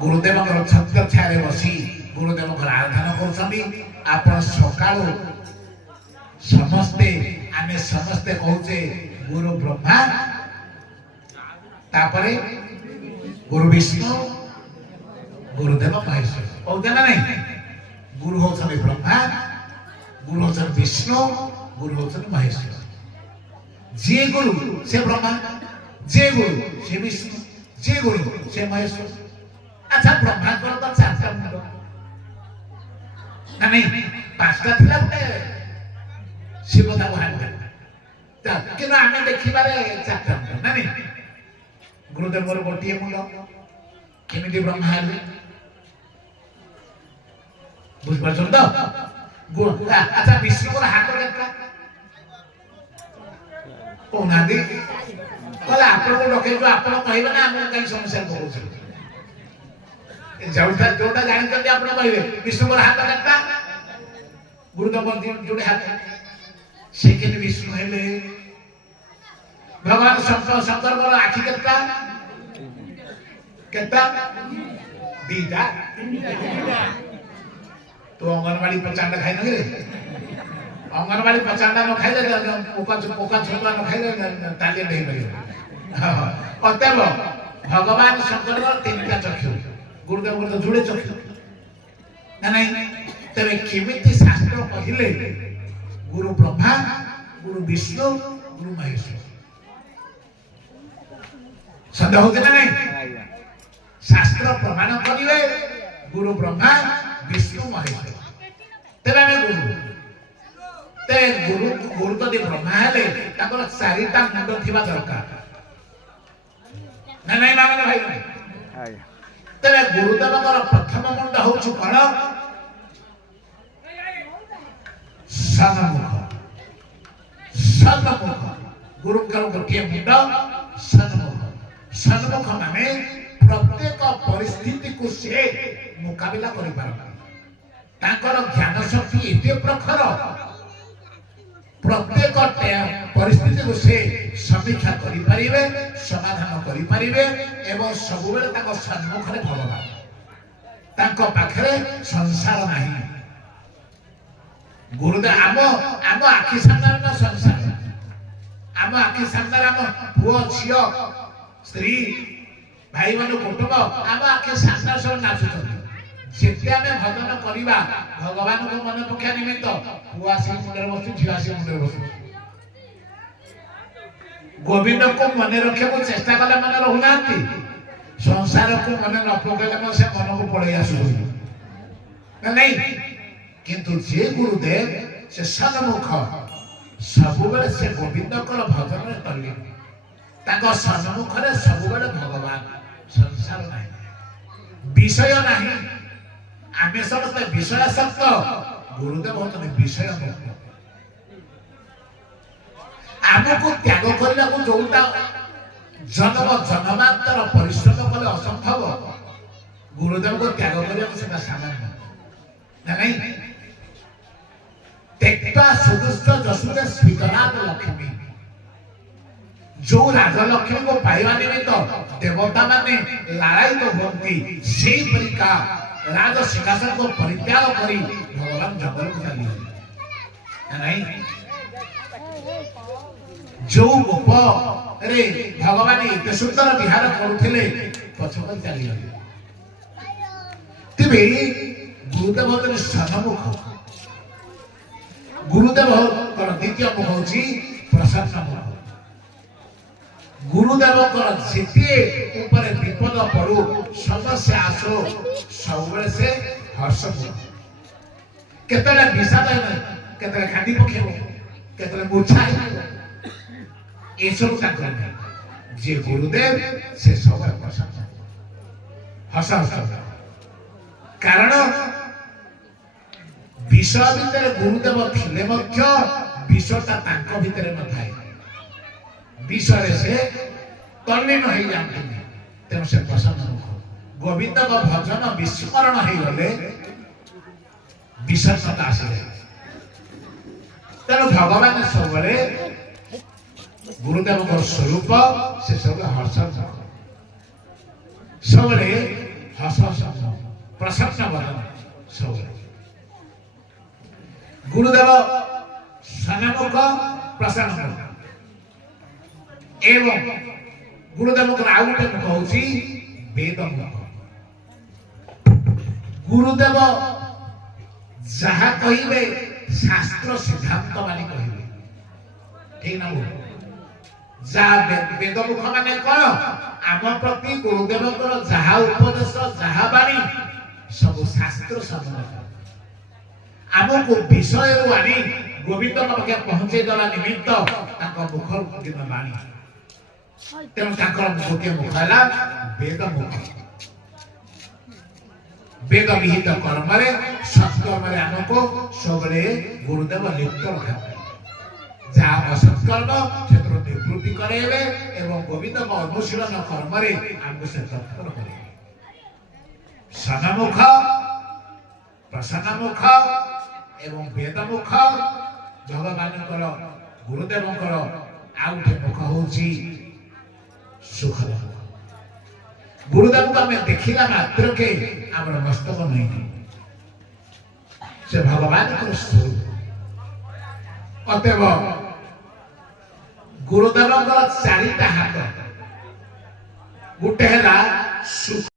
गुरुदेव छत्र छाया बसी गुरुदेव आराधना कर सकाल समस्ते आमे समस्ते कहूचे गुरु ब्रह्मा तापरे गुरु विष्णु गुरुदेव महेश्वर कहते ना नहीं गुरु होचन ब्रह्मा गुरु होचन विष्णु गुरु होचन महेश्वर जे गुरु से ब्रह्मा जे गुरु से विष्णु जे गुरु से महेश्वर। अच्छा ब्रह्मा को तो चारटा मुंड ना नहीं पांचटा थिला शिव था बाहर कि आम देखिबारे चारटा मुंड ना नहीं गुरुदेव मोर गोटे मुंड केमिति ब्रह्मा हेले बुझपार तो अच्छा विष्णु को हाथ देखा कहना कहला आपको डके आप कहे ना आम कहीं समस्या पकाऊ जोटा जोटा जानते आप कहे विष्णु को हाथ देखा गुरुदेव जोड़े हाथ से विष्णु हेले भगवान शंकर को आखि केता केता दीटा तो अंगनवाड़ी पचांडा खाई न रे अंगनवाड़ी पचांडा न खाइले पोका छोटा न खाइले ताली नहीं मिले अतएव भगवान शंकर तीनटा चक्षु गुरुदेव तो जुड़े चक्षु ना नहीं तेरे केमिति शास्त्र कहले गुरु ब्रह्मा गुरु विष्णु गुरु महेश्वर सन्देह होते ना नहीं शास्त्र प्रमाण करिवे गुरु ब्रह्मा विष्णु महेश्वर तेरे में गुरु ते गुरु गुरु तो ब्रह्मा हेले ताकर चारिटा मुंड थिबा दरकार ना नहीं माने भाई तेरे गुरुदेव प्रथम मुंड होछु कोन सन्मुख सन्मुख गुरु गोटे मुंड सन्मुख सन्मुख माने प्रत्येक परिस्थिति को से मुकाबिला करि पारबा ताकर ज्ञान शक्ति एते प्रखर प्रत्येक परिस्थिति को से समीक्षा करि परिबे समाधान करि परिबे एवं सब बेले ताको सन्मुख रे भगवान ताको पाखरे संसार नाही गुरुदेव आम आखि सामने संसार आम आखि सामने आम पुओ झियो स्त्री भाई मान कुटुंब आम आखि सामने सब नाचुछन जेते आमे भजन करिबा भगवान को मन पक्षा निमित्त पुआ से मुंडे बसु झिया से मुंडे बसु गोविंद को मन रखे को चेष्टा कले मन रहउनांती संसार को मन न पकेले म से मन को पड़े आसु ना नहीं किंतु जे गुरुदेव से सन्मुख सब बेले से गोविंद को भजन रे करले ताको सन्मुख रे सब बेले भगवान संसार नहीं विषय नहीं आमे समस्त विषय सत्य गुरुदेव होते विषय मुक्त आमको त्याग करला को जोटा जन्म जन्मांतर परिश्रम कले असंभव गुरुदेव को त्याग करला सेटा सामान्य ना नहीं तेक्ता सुदुष्ट जसुरे स्वीकरात लक्ष्मी जो राजलक्ष्मी को पाइबा निमित्त देवता माने लड़ाई तो होती से परिका राज सिंहासन को परित्याग करी भगवान जंगल को चली नहीं जो गोप रे भगवान एते सुंदर विहार करुथिले पछक चली गले तिबे गुरुदेव तो सन्मुख गुरुदेव कर द्वितीय मुख होची प्रसन्न मुख गुरुदेव कर जिते ऊपर विपद पड़ू समस्या आसो सब से हर्ष केतले विषाद केतले खांडी पखेबो केतले मूर्छा ए सब ताकर जे गुरुदेव से सब प्रसन्न हर्ष कारण विषय भितर गुरुदेव थिले मध्य विषयटा तांको भितर न थाए विषय से तल्लीन हो जाते तेणु से प्रसन्न गोविंद का भजन विस्मरण हो गले विषन्नता आसे तेणु भगवान सब गुरुदेव स्वरूप से सब हर्ष सब हस हस प्रसन्न बदन सब गुरुदेव सनमुख प्रसन्न एवं गुरुदेव को आउ गोटे मुख हूँ वेद मुख गुरुदेव जहा कहे शास्त्र सिद्धांत मानी कहे ठीक ना वेद मुख माने कौन आम प्रति गुरुदेव जहा उपदेश जहा बाणी सब शास्त्र साधन आमको विषय आनी गोविंद पाखे पहुंचे देवा निमित्त मुख दिन बाणी तेणु गोटे मुख है वेद मुख वेद विहित कर्म सत्कर्म आमको सब गुरुदेव लिप्त रखा जहाँ असत्कर्म से निवृत्ति करेबे एवं गोविंद अनुशीलन कर्म आमको से तत्पर करे सनमुख प्रसन्नमुख एवं वेदमुख भगवान गुरुदेव आउ गोटे मुख हूँ सुखद गुरुदेव को आम देखला मात्र के आम मस्तक नहीं से भगवान स्वरूप अतएव गुरुदेव चारिटा हाथ गोटे है सुख